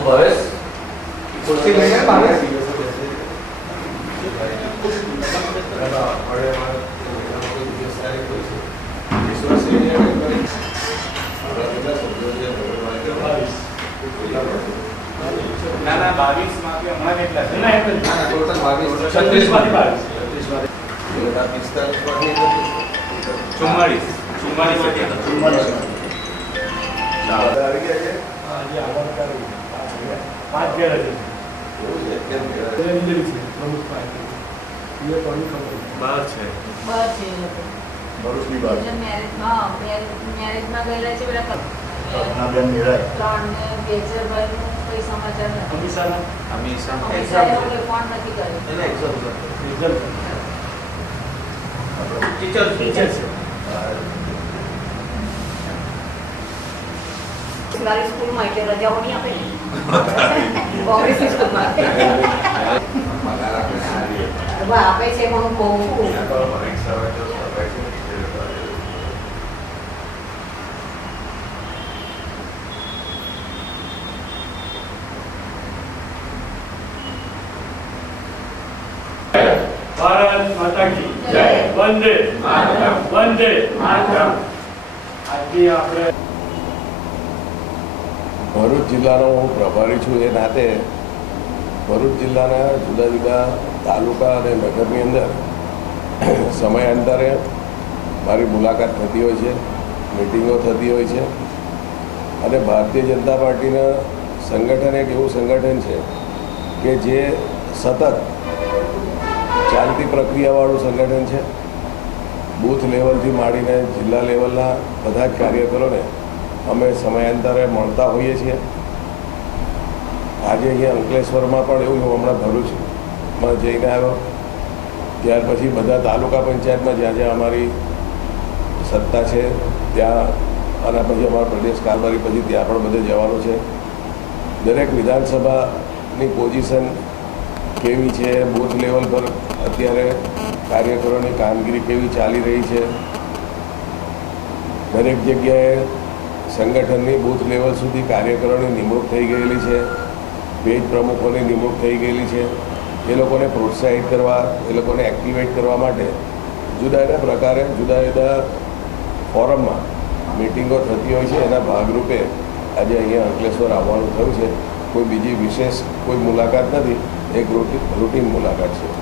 तो भावेश कुर्सी लेंगे भावेश ના ના બાવીસમાંથી હમણાં કેટલા છે. ના એમ ટોટલ બાવીસ છત્રીસમાંથી બાવીસ. છત્રીસમાંથી પિસ્તાલીસમાંથી ચુમ્માળીસ. ચુમ્માળીસ ચુમ્માળીસ આવી ગયા છે? હા જે આવવાનું પાંચ ગેરેજ એવું છે કેમ કે છે પ્રમુખ પાસે એ પણ ખબર બહાર છે બસ એ લોકો. ભરૂચની બાજુ મેરેજ હા મેરેજમાં ગયેલા છે કોઈ સમાચાર નથી હંમેશા હંમેશા એ ફોન નથી કર્યો એને એક્ઝામ રિઝલ્ટ ટીચર ટીચર છે મારી સ્કૂલમાં એટલે રજાઓ નહીં આપે કોંગ્રેસની સ્કૂલમાં આપે છે એમાં હું કહું. ભારત માતા કી જય. વંદે માતરમ. વંદે માતરમ આજથી આપણે ભરૂચ જિલ્લાનો હું પ્રભારી છું એ નાતે ભરૂચ જિલ્લાના જુદા જુદા તાલુકા અને નગરની અંદર સમયાંતરે મારી મુલાકાત થતી હોય છે મિટિંગો થતી હોય છે અને ભારતીય જનતા પાર્ટીના સંગઠન એક એવું સંગઠન છે કે જે સતત ચાલતી પ્રક્રિયાવાળું સંગઠન છે. બૂથ લેવલથી માંડીને જિલ્લા લેવલના બધા જ કાર્યકરોને અમે સમયાંતરે મળતા હોઈએ છીએ. આજે અહીંયા અંકલેશ્વરમાં પણ એવું હું હમણાં ભરૂચમાં જઈને આવ્યો. ત્યાર પછી બધા તાલુકા પંચાયતમાં જ્યાં જ્યાં અમારી સત્તા છે, ત્યાં અને પછી અમારા પ્રદેશ કારભારી પછી ત્યાં પણ બધે જવાનું છે. દરેક વિધાનસભાની પોઝિશન કેવી છે, બૂથ લેવલ પર અત્યારે કાર્યકરોની કામગીરી કેવી ચાલી રહી છે. દરેક જગ્યાએ સંગઠનની બૂથ લેવલ સુધી કાર્યકરોની નિમણૂક થઈ ગયેલી છે, પેજ પ્રમુખોની નિમણૂક થઈ ગયેલી છે. એ લોકોને પ્રોત્સાહિત કરવા, એ લોકોને એક્ટિવેટ કરવા માટે જુદા જુદા પ્રકારે, જુદા જુદા ફોરમમાં મિટિંગો થતી હોય છે. એના ભાગરૂપે આજે અહીંયા અંકલેશ્વર આવવાનું થયું છે. કોઈ બીજી વિશેષ કોઈ મુલાકાત નથી. એક રૂટીન રૂટીન મુલાકાત છે.